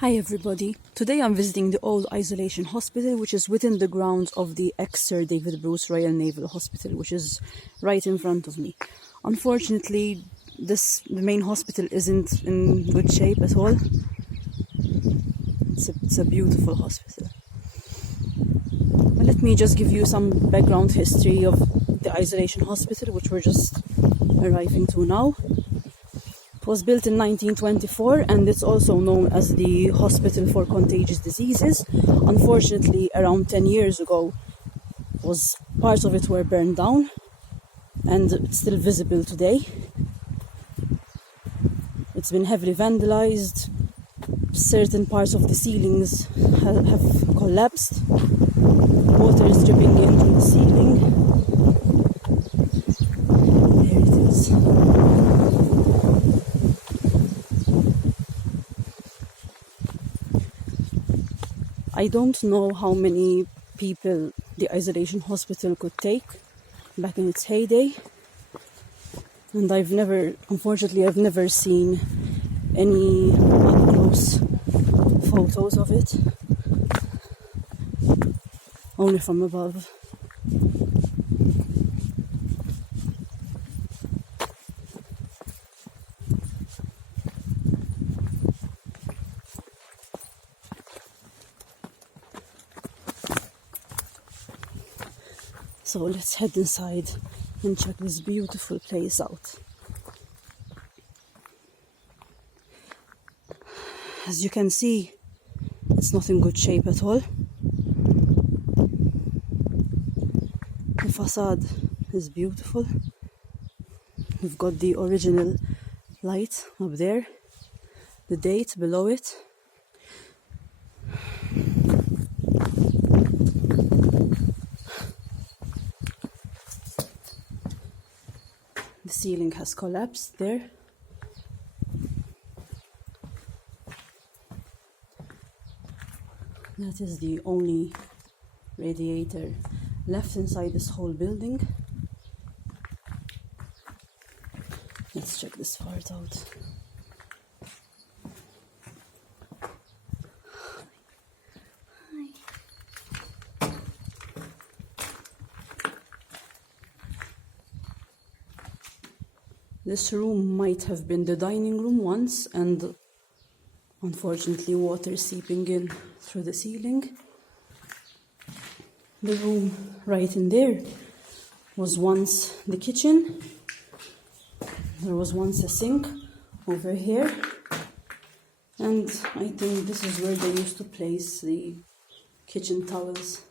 Hi everybody. Today I'm visiting the old isolation hospital, which is within the grounds of the ex-Sir David Bruce Royal Naval Hospital, which is right in front of me. Unfortunately, the main hospital isn't in good shape at all. It's a beautiful hospital. But let me just give you some background history of the isolation hospital, which we're just arriving to now. It was built in 1924 and it's also known as the Hospital for Contagious Diseases. Unfortunately, around 10 years ago, parts of it were burned down and it's still visible today. It's been heavily vandalized. Certain parts of the ceilings have collapsed. Water is dripping into the ceiling. There it is. I don't know how many people the isolation hospital could take back in its heyday, and unfortunately I've never seen any up-close photos of it, only from above. So let's head inside and check this beautiful place out. As you can see, it's not in good shape at all. The facade is beautiful. We've got the original light up there, the date below it. The ceiling has collapsed there. That is the only radiator left inside this whole building. Let's check this part out. This room might have been the dining room once, and unfortunately water seeping in through the ceiling. The room right in there was once the kitchen. There was once a sink over here, and I think this is where they used to place the kitchen towels.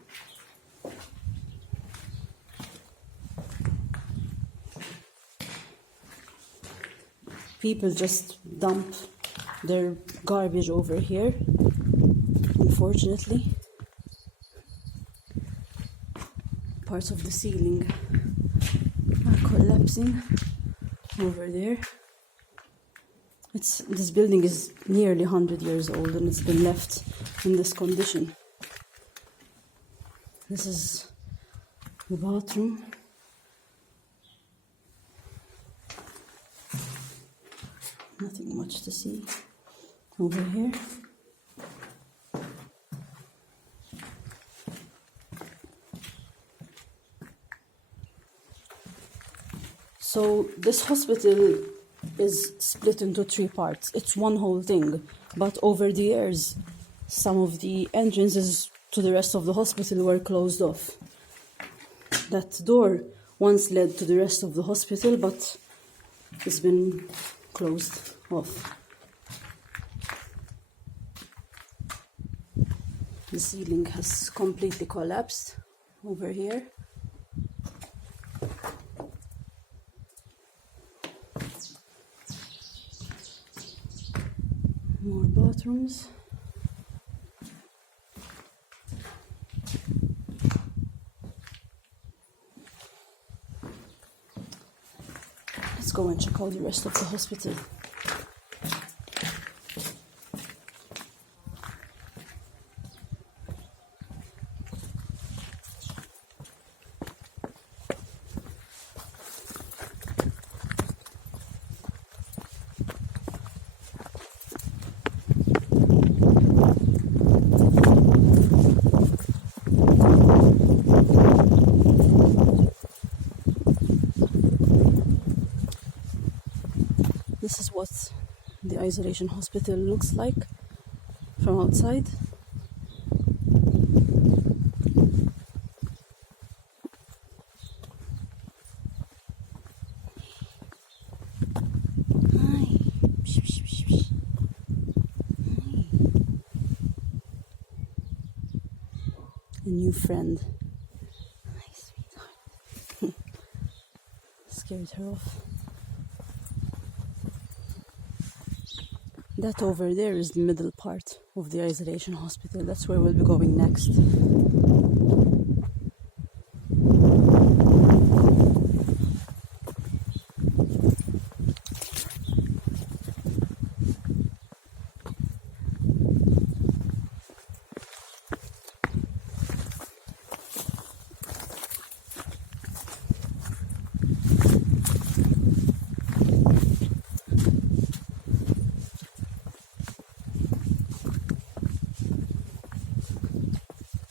People just dump their garbage over here, unfortunately. Parts of the ceiling are collapsing over there. This building is nearly 100 years old and it's been left in this condition. This is the bathroom. Nothing much to see over here. So this hospital is split into 3 parts. It's one whole thing, but over the years, some of the entrances to the rest of the hospital were closed off. That door once led to the rest of the hospital, but it's been closed off. The ceiling has completely collapsed over here. More bathrooms. Let's go and check out the rest of the hospital. the isolation hospital looks like from outside. Hi. A new friend. Hi, sweetheart. Scared her off. That over there is the middle part of the isolation hospital. That's where we'll be going next.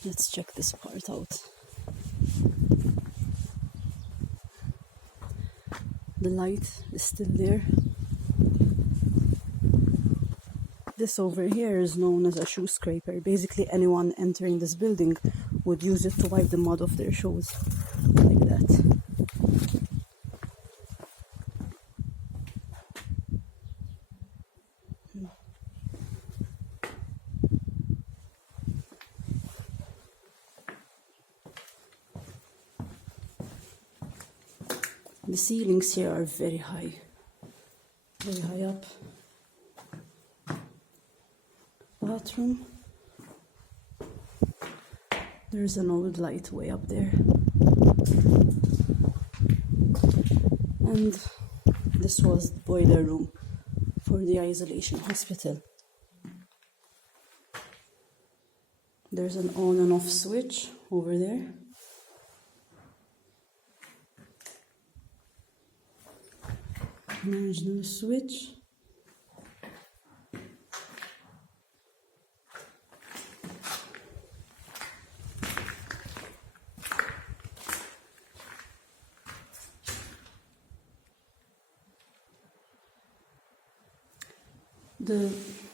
Let's check this part out. The light is still there. This over here is known as a shoe scraper. Basically, anyone entering this building would use it to wipe the mud off their shoes, like that. The ceilings here are very high up. Bathroom. There's an old light way up there. And this was the boiler room for the isolation hospital. There's an on and off switch over there. There's no switch.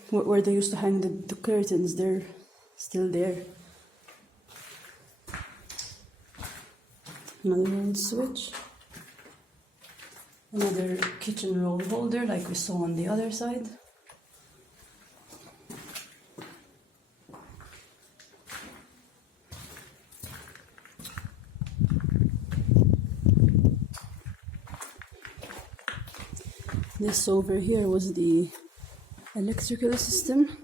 Where they used to hang the curtains, they're still there. Another old switch. Another kitchen roll holder like we saw on the other side. This over here was the electrical system.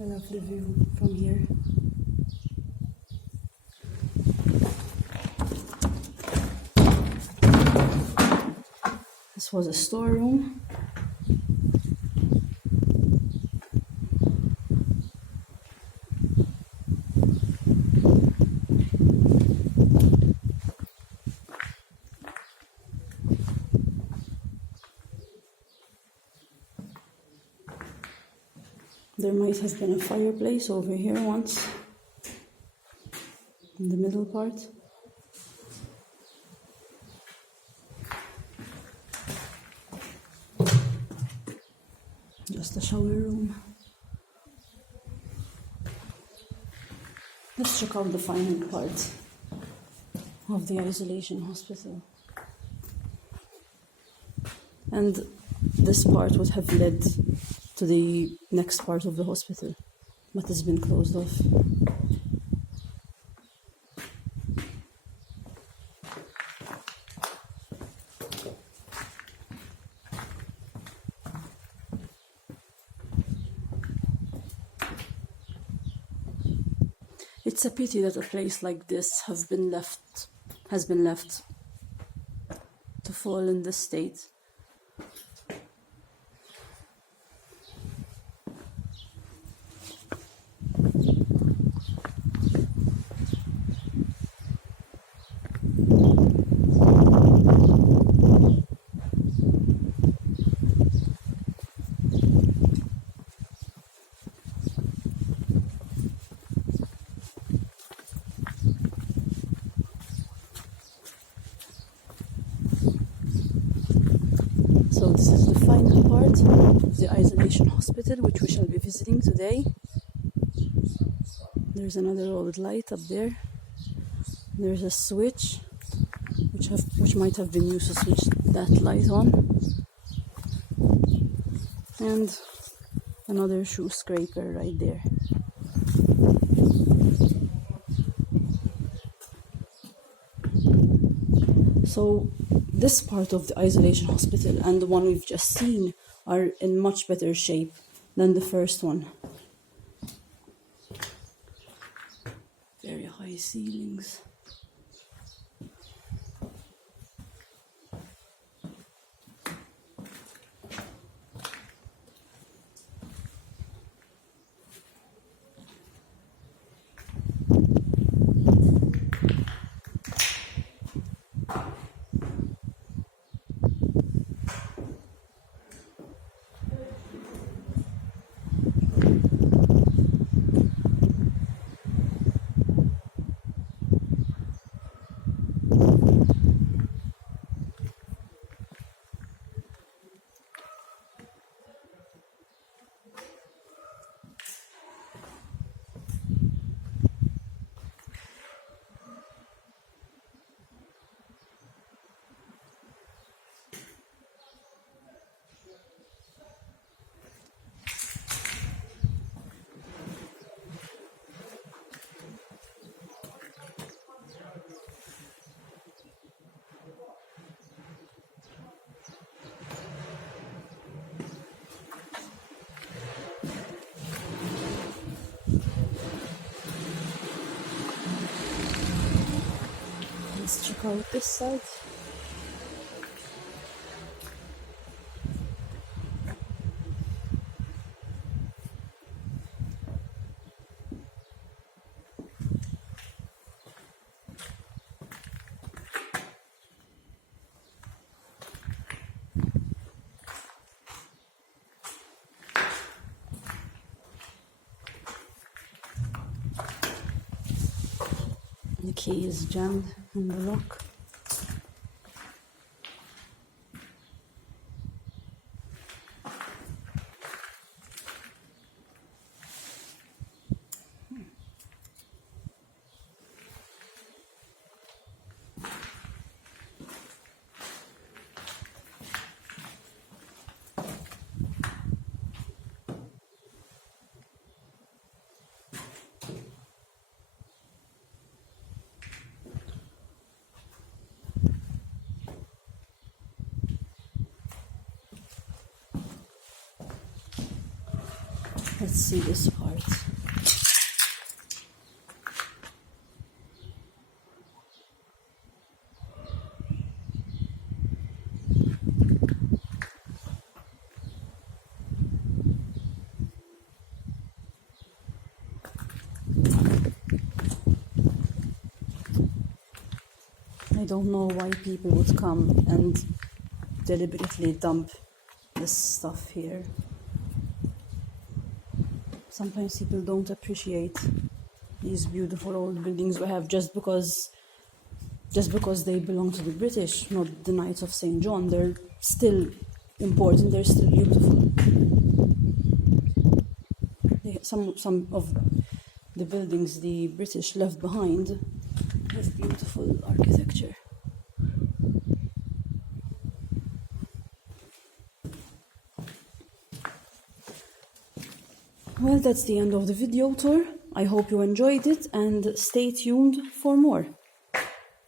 I love the view from here. This was a storeroom. There might have been a fireplace over here once, in the middle part. Just a shower room. Let's check out the final part of the isolation hospital. And this part would have led to the next part of the hospital, but it's been closed off. It's a pity that a place like this has been left to fall in this state. So this is the final part of the isolation hospital, which we shall be visiting today. There's another old light up there. There's a switch which might have been used to switch that light on, and another shoe scraper right there. So this part of the isolation hospital and the one we've just seen are in much better shape than the first one. Very high ceilings. Let's check out this side. The key is jammed in the lock. Let's see this part. I don't know why people would come and deliberately dump this stuff here. Sometimes people don't appreciate these beautiful old buildings we have just because they belong to the British, not the Knights of St. John. They're still important, they're still beautiful. Some of the buildings the British left behind have beautiful architecture. Well, that's the end of the video tour. I hope you enjoyed it and stay tuned for more.